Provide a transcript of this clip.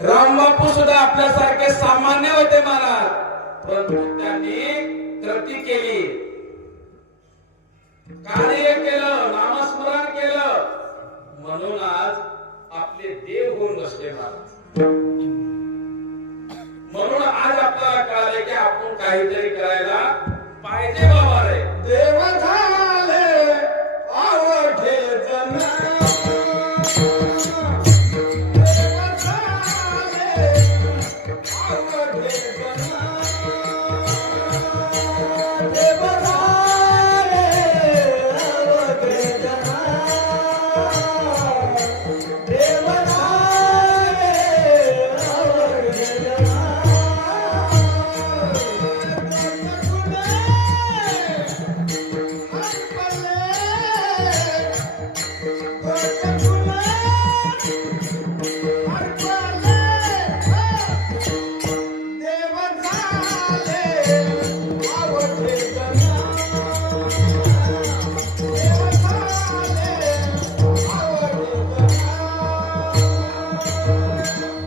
रामबापू सुद्धा आपल्यासारखे सामान्य होते महाराज, परंतु त्यांनी कृती केली, कार्य केलं, नामस्मरण केलं, म्हणून आज आपले देव होऊन बसले महाराज. म्हणून आज आपल्याला कळाले की आपण काहीतरी करायला पाहिजे बाबा रे. देव